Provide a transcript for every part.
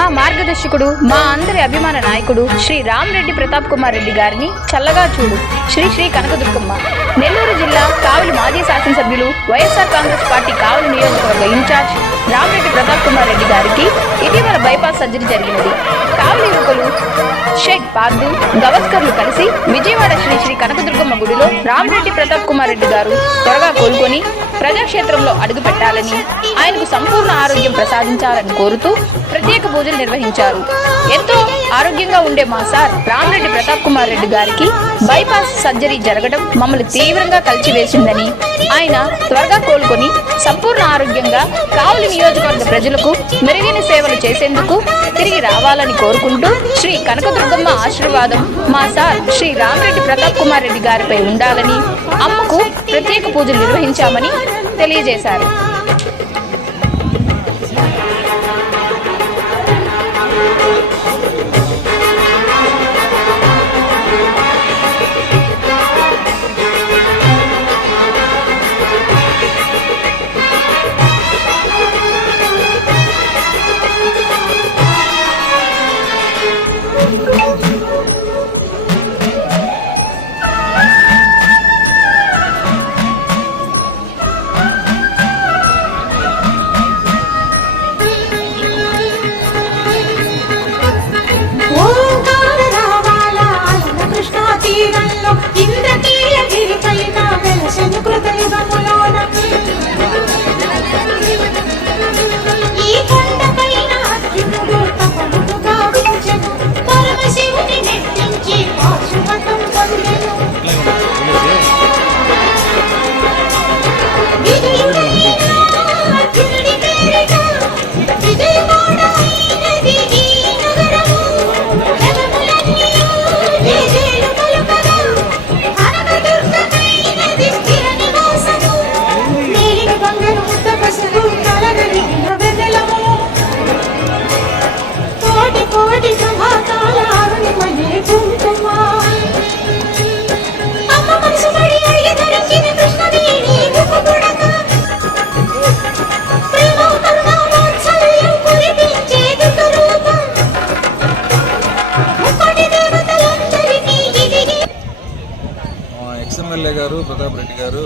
మా మార్గదర్శకుడు మా అందరి అభిమాన నాయకుడు శ్రీ రామరెడ్డి ప్రతాప్ కుమార్ రెడ్డి గారిని చల్లగా చూడు. శ్రీ శ్రీ కనకదుర్గమ్మ. నెల్లూరు జిల్లా కావలి మాజీ శాసనసభ్యులు వైఎస్ఆర్ కాంగ్రెస్ పార్టీ నియోజకవర్గ ఇన్ఛార్జ్ రామిరెడ్డి ప్రతాప్ కుమార్ రెడ్డి గారికి ఇటీవల బైపాస్ సర్జరీ జరిగినది కావలి యువకులు షేక్ పార్దు గవస్కర్లు కలిసి విజయవాడ శ్రీ శ్రీ కనకదుర్గమ్మ గుడిలో రామిరెడ్డి ప్రతాప్ కుమార్ రెడ్డి గారు త్వరగా కోలుకొని ప్రజాక్షేత్రంలో అడుగుపెట్టాలని ఆయనకు సంపూర్ణ ఆరోగ్యం ప్రసాదించాలని కోరుతూ ప్రత్యేక పూజలు నిర్వహించారు. ఎంతో ఆరోగ్యంగా ఉండే మా సార్ రామరెడ్డి ప్రతాప్ కుమార్ రెడ్డి గారికి బైపాస్ సర్జరీ జరగడం మమ్మల్ని తీవ్రంగా కలిచివేసిందని ఆయన త్వరగా కోలుకొని సంపూర్ణ ఆరోగ్యంగా కావలి నియోజకవర్గ ప్రజలకు మెరుగైన సేవలు చేసేందుకు తిరిగి రావాలని కోరుకుంటూ శ్రీ కనకదుర్గమ్మ ఆశీర్వాదం మా సార్ శ్రీ రామరెడ్డి ప్రతాప్ కుమార్ రెడ్డి గారిపై ఉండాలని అమ్మకు ప్రత్యేక పూజలు నిర్వహించామని తెలియజేశారు. ఎమ్మెల్యే గారు ప్రతాప్ రెడ్డి గారు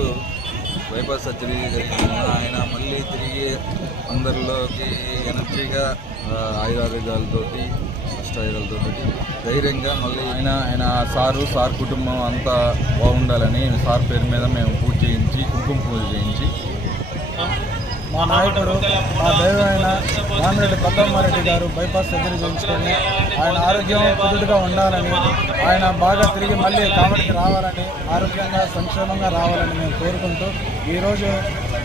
బైపాస్ సర్జరీ జరిగిన ఆయన మళ్ళీ తిరిగి అందరిలోకి ఎనర్జీగా ఆ, ఆయురారోగ్యాలతోటి ధైర్యంగా మళ్ళీ ఆయన ఆయన సారు సార్ కుటుంబం అంతా బాగుండాలని సార్ పేరు మీద మేము పూజ చేయించి కుంకుమ పూజ చేయించి మా నాయకుడు మా దైవమైన రామిరెడ్డి పద్మారెడ్డి గారు బైపాస్ సర్జరీ చేయించుకొని ఆయన ఆరోగ్యం కుదుటగా ఉండాలని ఆయన బాగా తిరిగి మళ్ళీ కామెడీకి రావాలని ఆరోగ్యంగా సంక్షేమంగా రావాలని మేము కోరుకుంటూ ఈరోజు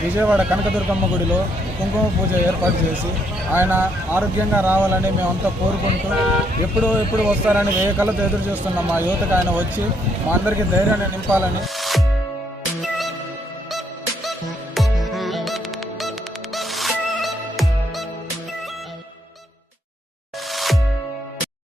విజయవాడ కనకదుర్గమ్మ గుడిలో కుంకుమ పూజ ఏర్పాటు చేసి ఆయన ఆరోగ్యంగా రావాలని మేమంతా కోరుకుంటూ ఎప్పుడు ఎప్పుడు వస్తారని వేయ కళ్ళతో ఎదురు చూస్తున్న మా యువతకు ఆయన వచ్చి మా అందరికీ ధైర్యాన్ని నింపాలని